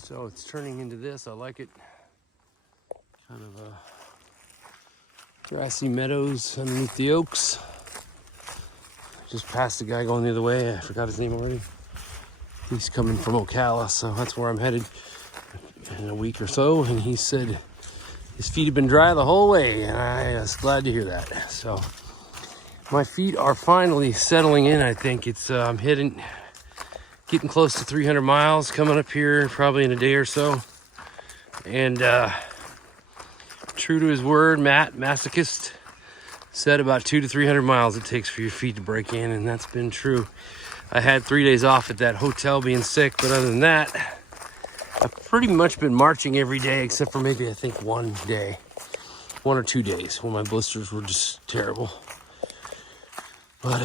So it's turning into this. I like it. Kind of grassy meadows underneath the oaks. Just passed a guy going the other way. I forgot his name already. He's coming from Ocala, so that's where I'm headed in a week or so. And he said his feet have been dry the whole way, and I was glad to hear that. So my feet are finally settling in. I think it's I'm getting close to 300 miles coming up here probably in a day or so. And true to his word, Matt, masochist, said about 200 to 300 miles it takes for your feet to break in, and that's been true. I had 3 days off at that hotel being sick, but other than that, I've pretty much been marching every day except for maybe I think 1 or 2 days when my blisters were just terrible. But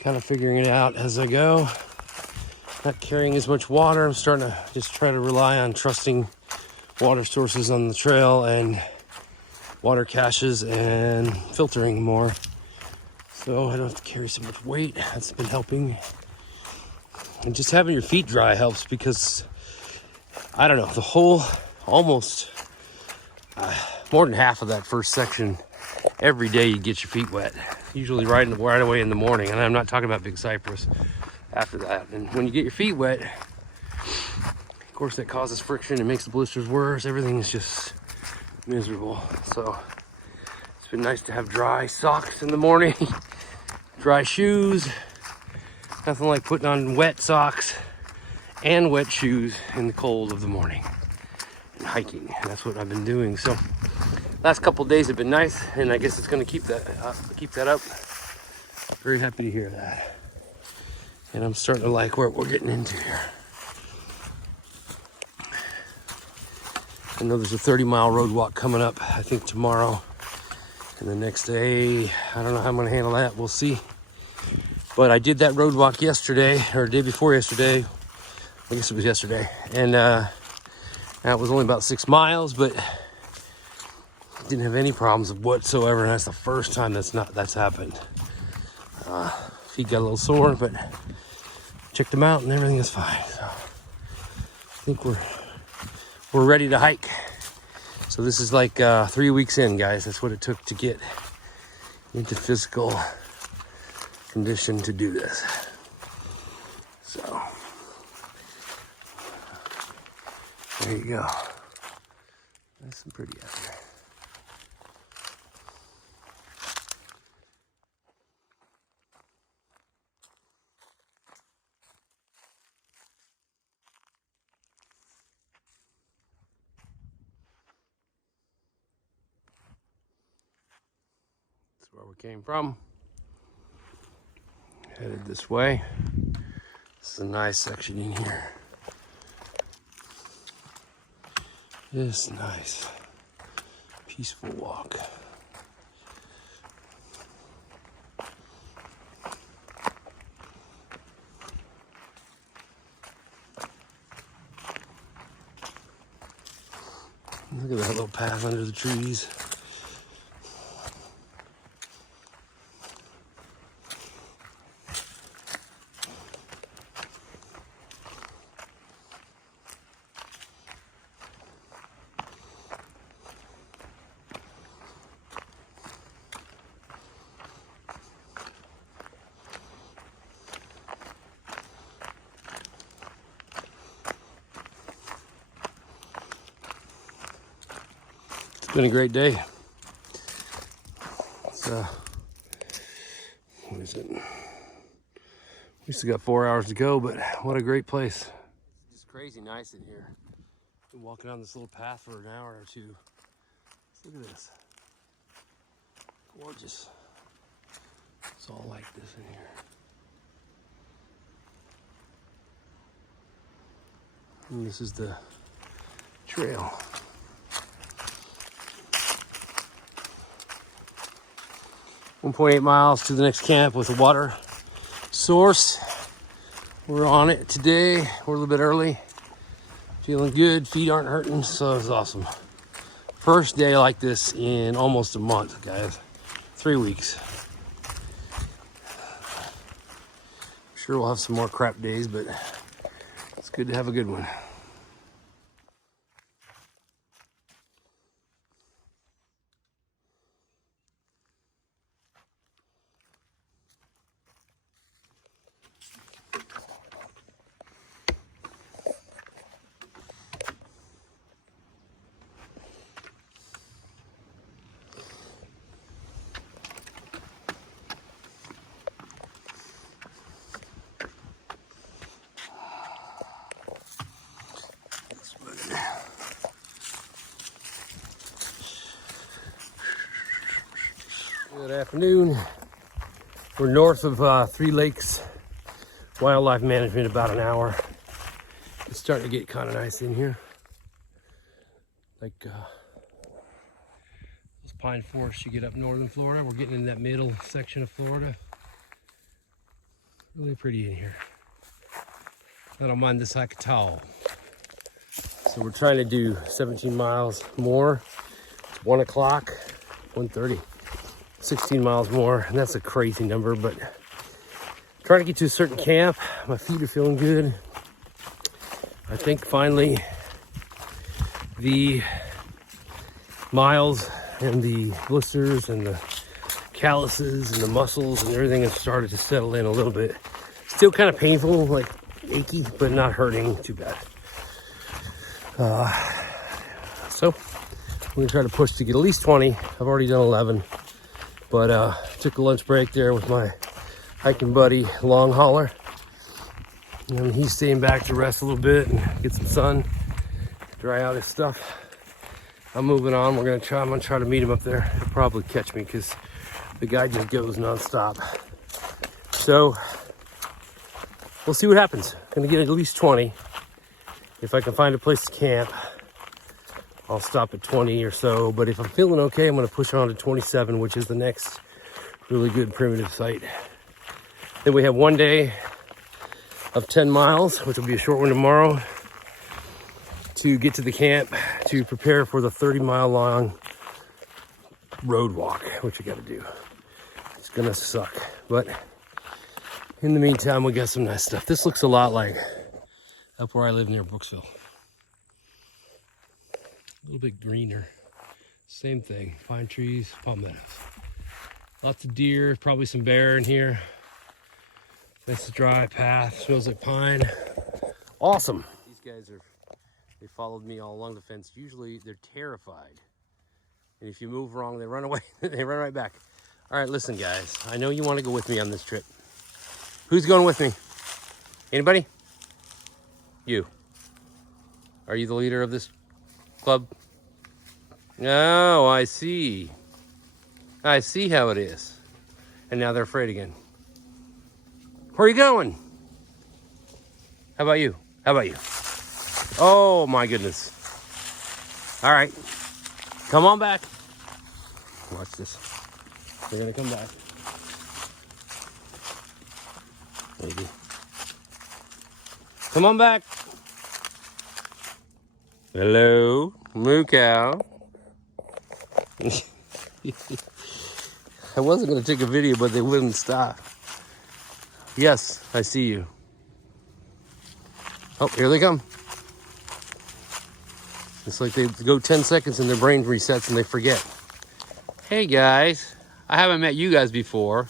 kind of figuring it out as I go. Not carrying as much water. I'm starting to just try to rely on trusting water sources on the trail and water caches and filtering more. So I don't have to carry so much weight. That's been helping. And just having your feet dry helps because, I don't know, the whole, almost more than half of that first section, every day you get your feet wet. Usually right away in the morning. And I'm not talking about Big Cypress after that. And when you get your feet wet, of course that causes friction and makes the blisters worse. Everything is just miserable. So it's been nice to have dry socks in the morning, dry shoes. Nothing like putting on wet socks and wet shoes in the cold of the morning and hiking. And that's what I've been doing. So last couple of days have been nice, and I guess it's going to keep that up. Very happy to hear that. And I'm starting to like what we're getting into here. I know there's a 30-mile road walk coming up, I think tomorrow. And the next day, I don't know how I'm going to handle that. We'll see. But I did that road walk yesterday, or the day before yesterday. I guess it was yesterday. And that was only about 6 miles, but didn't have any problems whatsoever. And that's the first time that's happened. Feet got a little sore, but checked them out and everything is fine. So I think we're ready to hike. So this is like 3 weeks in, guys. That's what it took to get into physical condition to do this. So there you go. Nice and pretty out there. That's where we came from. Headed this way. This is a nice section in here. Just nice, peaceful walk. Look at that little path under the trees. It's been a great day. It's what is it? We still got 4 hours to go, but what a great place. It's just crazy nice in here. Been walking on this little path for an hour or two. Look at this. Gorgeous. It's all like this in here. And this is the trail. .8 miles to the next camp with a water source. We're on it today. We're a little bit early. Feeling good. Feet aren't hurting, so it's awesome. First day like this in almost a month, guys. 3 weeks. Sure, we'll have some more crap days, but it's good to have a good one. Good afternoon. We're north of 3 Lakes Wildlife Management, about an hour. It's starting to get kind of nice in here. Like those pine forests you get up northern Florida. We're getting in that middle section of Florida. Really pretty in here. I don't mind this hike at all. So we're trying to do 17 miles more. It's 1 o'clock, 1:30. 16 miles more, and that's a crazy number, but trying to get to a certain camp. My feet are feeling good. I think finally the miles and the blisters and the calluses and the muscles and everything have started to settle in a little bit. Still kind of painful, like achy, but not hurting too bad. So I'm gonna try to push to get at least 20. I've already done 11. But took a lunch break there with my hiking buddy, Long Hauler. And he's staying back to rest a little bit and get some sun, dry out his stuff. I'm moving on. I'm gonna try to meet him up there. He'll probably catch me because the guy just goes nonstop. So we'll see what happens. I'm gonna get at least 20. If I can find a place to camp, I'll stop at 20 or so, but if I'm feeling okay, I'm gonna push on to 27, which is the next really good primitive site. Then we have 1 day of 10 miles, which will be a short one tomorrow, to get to the camp to prepare for the 30-mile long road walk, which we gotta do. It's gonna suck, but in the meantime, we got some nice stuff. This looks a lot like up where I live near Brooksville. A little bit greener. Same thing, pine trees, palmettos. Lots of deer, probably some bear in here. Nice dry path, smells like pine. Awesome. These guys they followed me all along the fence. Usually they're terrified. And if you move wrong, they run away. They run right back. All right, listen guys, I know you want to go with me on this trip. Who's going with me? Anybody? You. Are you the leader of this club? Oh, I see. I see how it is. And now they're afraid again. Where are you going? How about you? How about you? Oh my goodness. All right. Come on back. Watch this. They're gonna come back. Maybe. Come on back. Hello, moo cow. I wasn't going to take a video, but they wouldn't stop. Yes, I see you. Oh, here they come. It's like they go 10 seconds and their brain resets and they forget. Hey guys, I haven't met you guys before.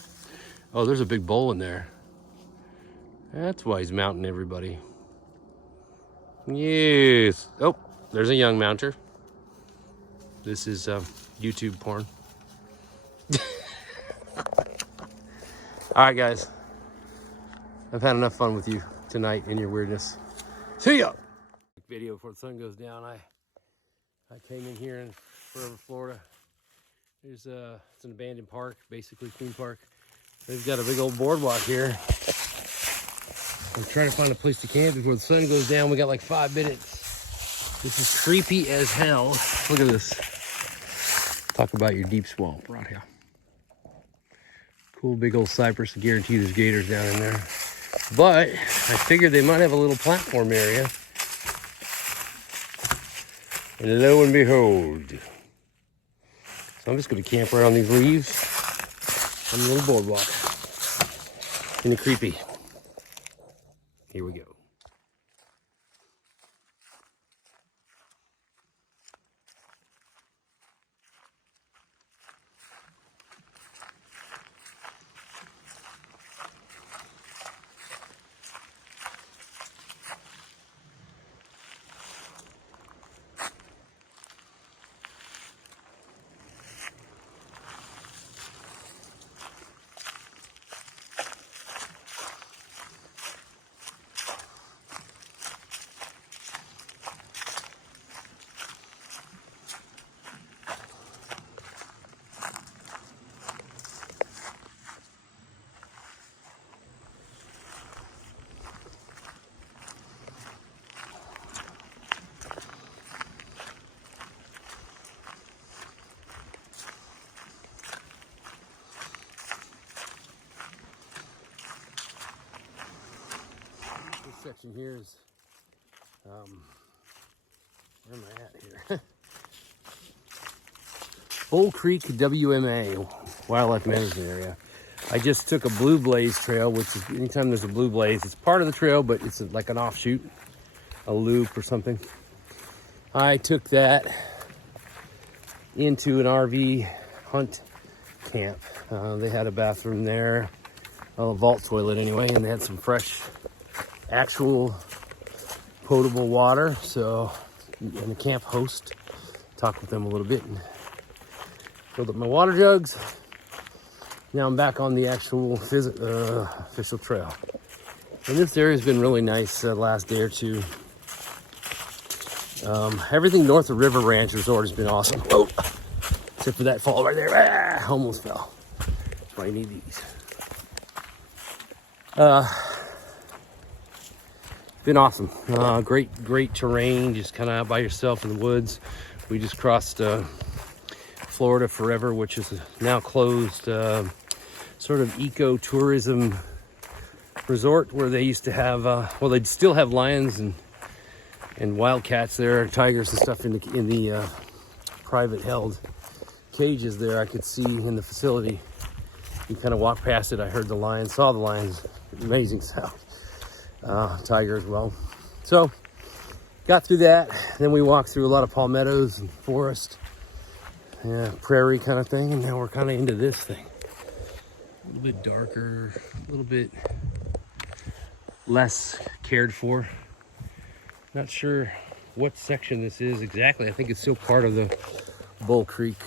Oh, there's a big bull in there. That's why he's mounting everybody. Yes. Oh, there's a young mounter. This is YouTube porn. All right, guys. I've had enough fun with you tonight in your weirdness. See ya. Video before the sun goes down. I came in here in Forever, Florida. It's an abandoned park, basically theme park. They've got a big old boardwalk here. I'm trying to find a place to camp before the sun goes down. We got like 5 minutes. This is creepy as hell. Look at this. Talk about your deep swamp right here. Cool big old cypress. I guarantee there's gators down in there. But I figured they might have a little platform area. And lo and behold, I'm just going to camp right on these leaves on the little boardwalk. In the creepy. Here we go. This section here is, where am I at here? Bull Creek WMA, Wildlife Management Area. I just took a blue blaze trail, which is anytime there's a blue blaze, it's part of the trail, but it's like an offshoot, a loop or something. I took that into an RV hunt camp. They had a bathroom there, a vault toilet anyway, and they had some fresh, actual potable water. So, and the camp host, talked with them a little bit and filled up my water jugs. Now I'm back on the actual official trail. And this area has been really nice the last day or two. Everything north of River Ranch Resort has been awesome. Oh, except for that fall right there. Almost fell. That's why you need these. Been awesome. Great terrain, just kind of out by yourself in the woods. We just crossed Florida Forever, which is now closed, sort of eco-tourism resort where they used to have, well, they still have lions and wildcats there, tigers and stuff in the private held cages there. I could see in the facility. You kind of walk past it. I heard the lions, saw the lions. Amazing sound. Tiger as well. So got through that. Then we walked through a lot of palmettos and forest, prairie kind of thing. And now we're kind of into this thing. A little bit darker, a little bit less cared for. Not sure what section this is exactly. I think it's still part of the Bull Creek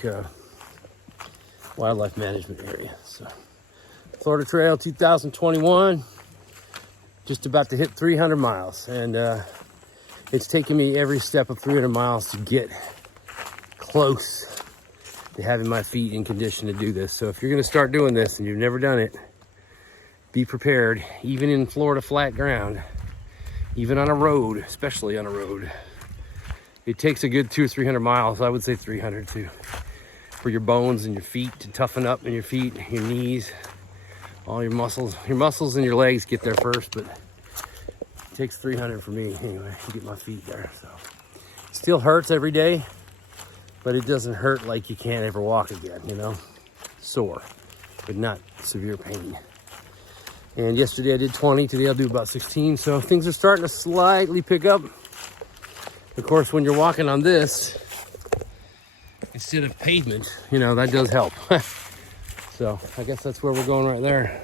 Wildlife Management Area. So, Florida Trail 2021, just about to hit 300 miles. And it's taken me every step of 300 miles to get close to having my feet in condition to do this. So if you're gonna start doing this and you've never done it, be prepared. Even in Florida flat ground, even on a road, especially on a road, it takes a good 200 or 300 miles. I would say 300 too, for your bones and your feet to toughen up, and your feet, your knees, all your muscles and your legs get there first, but it takes 300 for me anyway to get my feet there. So it still hurts every day, but it doesn't hurt like you can't ever walk again, you know? Sore, but not severe pain. And yesterday I did 20, today I'll do about 16. So things are starting to slightly pick up. Of course, when you're walking on this, instead of pavement, you know, that does help. So I guess that's where we're going right there.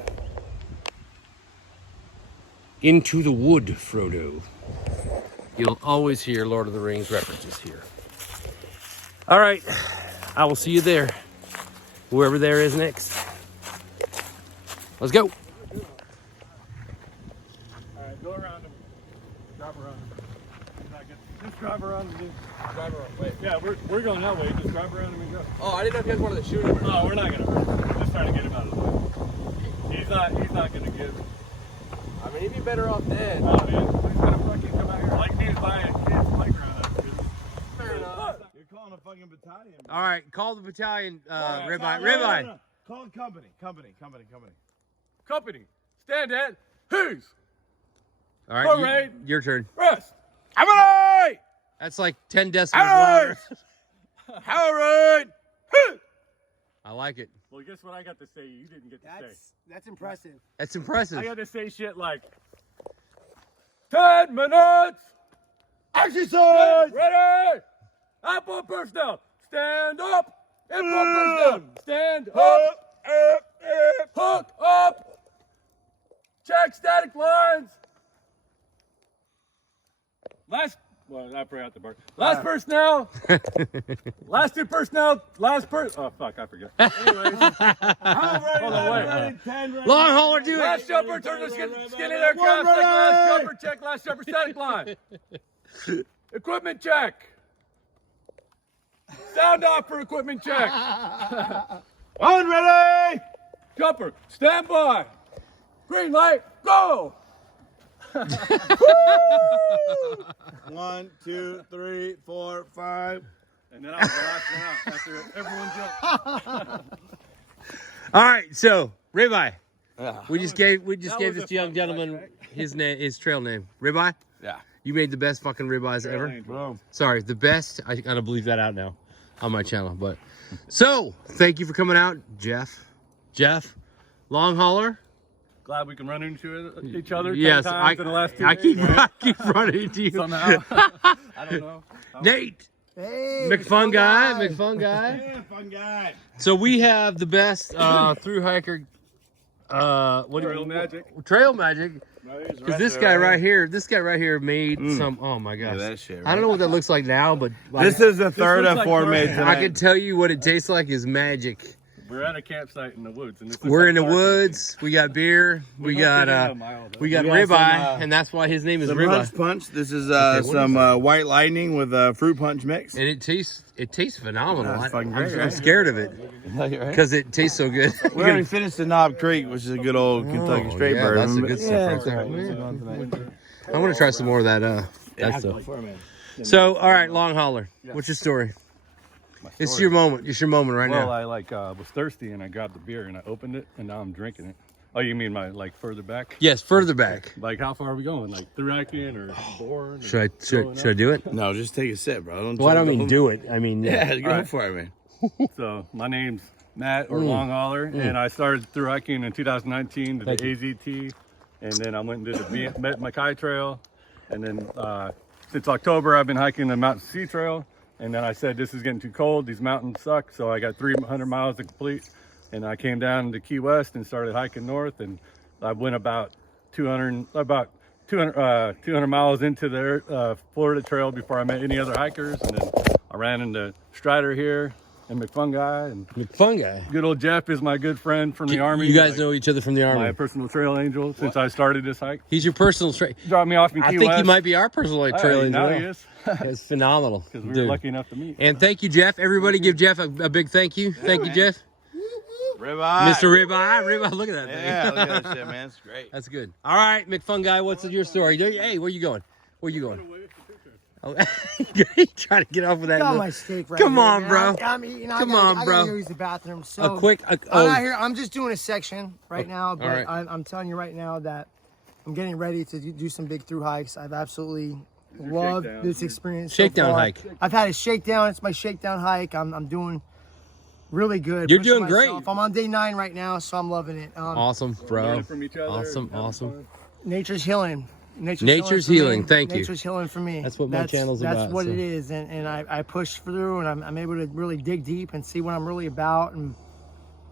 Into the wood, Frodo. You'll always hear Lord of the Rings references here. All right, I will see you there, whoever there is next. Let's go. Go around him. Drive around him. Just drive around him, dude. Drive around. Wait. Yeah, we're going that way. Just drive around him and go. Oh, I didn't know if you guys wanted to shoot him. No, we're not gonna hurt him. Just trying to get him out of the way. He's not gonna give. I mean, he'd be better off dead. Oh man, he's gonna fucking come out here like he's buying a kid's playground. Fair enough. You're calling a fucking battalion. Man. All right, call the battalion, ribeye. No. Call company. Company, stand at who's? All right, Parade. your turn. Rest. Cavalry! That's like 10 decibels louder. Howard! I like it. Well, guess what I got to say? You didn't get to say. That's impressive. That's impressive. I got to say shit like 10 minutes. Exercise! Ready? Outboard personnel. Stand up. Inboard personnel. Stand up. Hook up. Check static lines. Well, I forgot the bar. Last personnel. Last two personnel. Oh, fuck, I forget. Anyways. Hold on, wait. Long hauler, do Last it. jumper, turn the skinny aircraft. Last jumper, check. Last jumper, static line. Equipment check. Sound off for equipment check. On ready! Jumper, stand by. Green light, go. 1, 2, 3, 4, 5. And then I was the last one out after everyone jumped. All right, so ribeye. Yeah. We just gave was this a young fun gentleman his trail name. Ribeye. Yeah. You made the best fucking ribeyes ever. Boom. Sorry, the best. I gotta believe that out now on my channel. But so thank you for coming out, Jeff. Jeff, long hauler. Glad we can run into each other 10 Yes, times in the last 2 I days. keep running into you. Somehow. I don't know. Nate, Hey, McFun guy, McFun guy. Yeah, fun guy. So we have the best through hiker. What Trail magic. Trail magic. Because this guy right here made some. Oh my gosh! that shit, I don't know what that looks like now, but like, This is the third looks of like 4 made Mark. tonight. I can tell you what it tastes like is magic. We're at a campsite in the woods. And this We're in the park. woods. We got beer. We got we got We got ribeye, some, and that's why his name is Some ribeye. Punch Punch. This is what some is that? White Lightning with fruit punch mix. And it tastes phenomenal. That's fucking great, I'm right? scared of it because it tastes so good. We already finished the Knob Creek, which is a good old Kentucky straight yeah, bourbon. that's the but- good stuff yeah, right it's there. all right. I want to try some more of that stuff. So, all right, long hauler. What's your story? It's your moment. It's your moment right Well, now. I was thirsty and I grabbed the beer and I opened it and now I'm drinking it. Oh, you mean my further back? Yes, further back. Like how far are we going? Like through hiking or Bourne? Should I do it? No, just take a sip, bro. Well, I don't mean do it. I mean Yeah, go Alright. for it, man. So my name's Matt or Long Hauler, and I started through hiking in 2019 to the AZT, and then I went and did the Met Mackay Trail, and then since October I've been hiking the Mountain Sea Trail, and then I said this is getting too cold, these mountains suck, so I got 300 miles to complete, and I came down to Key West and started hiking north, and I went about 200 miles into the Florida Trail before I met any other hikers, and then I ran into Strider here and McFun and McFun guy. good old Jeff is my good friend from the Army. You guys like, know each other from the my Army. personal trail angel since I started this hike. He's your personal trail. Dropped me off in Key I think West. he might be our personal trail angel. Now he is. It's phenomenal. Because we were Dude. lucky enough to meet. And thank you, Jeff. Everybody give Jeff a big thank you. Thank you, Jeff. Ribeye. Mr. Ribeye. Ribeye, look at that thing. Yeah, look at that shit, man. It's great. That's good. All right, McFun guy, what's your story? Hey, where you going? Where you going? Oh, you trying to get off with that? Got my steak right Come here, on, man. bro. I'm eating. Come I on, bro. gotta use the bathroom. So A quick. I'm out here. I'm just doing a section right now, but right. I'm telling you right now that I'm getting ready to do some big through hikes. I've absolutely loved shakedown. this experience. Shakedown so far. hike. I've had a shakedown. It's my shakedown hike. I'm doing really good. You're pushing doing great. myself. I'm on day 9 right now, so I'm loving it. Awesome, bro. Learning from each other, Awesome, having awesome. fun. Nature's healing. Nature's for me. healing. Thank you. Nature's healing for me. That's what my channel's that's about, That's what so. it is, and I push through, and I'm able to really dig deep and see what I'm really about, and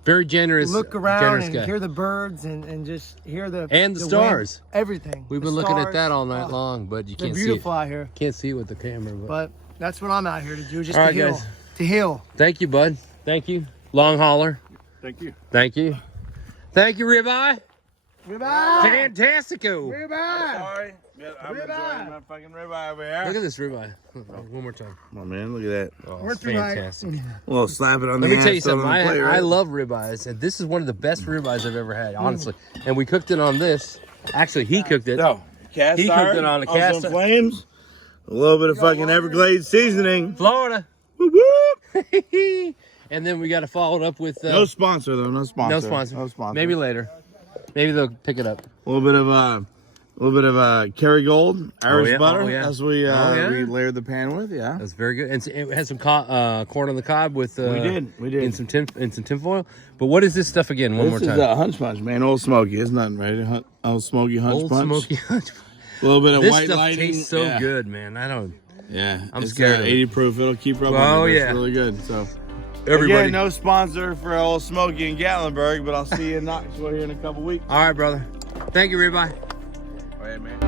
Very generous. look around generous and guy. hear the birds and just hear the And the wind, stars. everything. We've The been looking at stars. that all night Oh, long, but you They're can't see beautiful it. out here, Can't see it with the camera. but that's what I'm out here to do, just All to right, heal. guys. To heal. Thank you, bud. Thank you. Long hauler. Thank you. Thank you. Thank you, Ribeye. Ribeye! Fantastico. Ribeye! Sorry. I'm Ribeye. enjoying my fucking ribeye over Look here. at this ribeye. One more time. Come on, man. Look at that. Oh, We're it's through hike. fantastic. A little slap it on Let the me tell you ass, throw it something. on the plate, I right? love ribeyes, and this is one of the best ribeyes I've ever had, honestly. And we cooked it on this. Actually, he cooked it. No. Cast He cooked iron it on a some cast iron. flames. A little bit of fucking Everglades seasoning. Florida. Whoop, whoop. And then we got to follow it up with No sponsor though. No sponsor. no sponsor. No sponsor. Maybe later. Maybe they'll pick it up. A little bit of A little bit of Kerrygold Irish yeah. butter. Oh, yeah. That's what we yeah. we layered the pan with. Yeah. That's very good. And it has some corn on the cob with. We did. In some tin foil. But what is this stuff again? One more This time. is a hunch punch, man. Old Smoky. It's nothing, right? Old Smoky hunch Old punch. Smoky Hunch. A little bit of This white stuff lighting. tastes so yeah. good, man. I don't. Yeah. I'm it's scared of it. 80 proof. It'll keep rubbing. Oh, It's yeah. really good. So. Everybody. Again, no sponsor for Old Smoky in Gatlinburg, but I'll see you in Knoxville here in a couple weeks. All right, brother. Thank you, Ribeye. All right, man.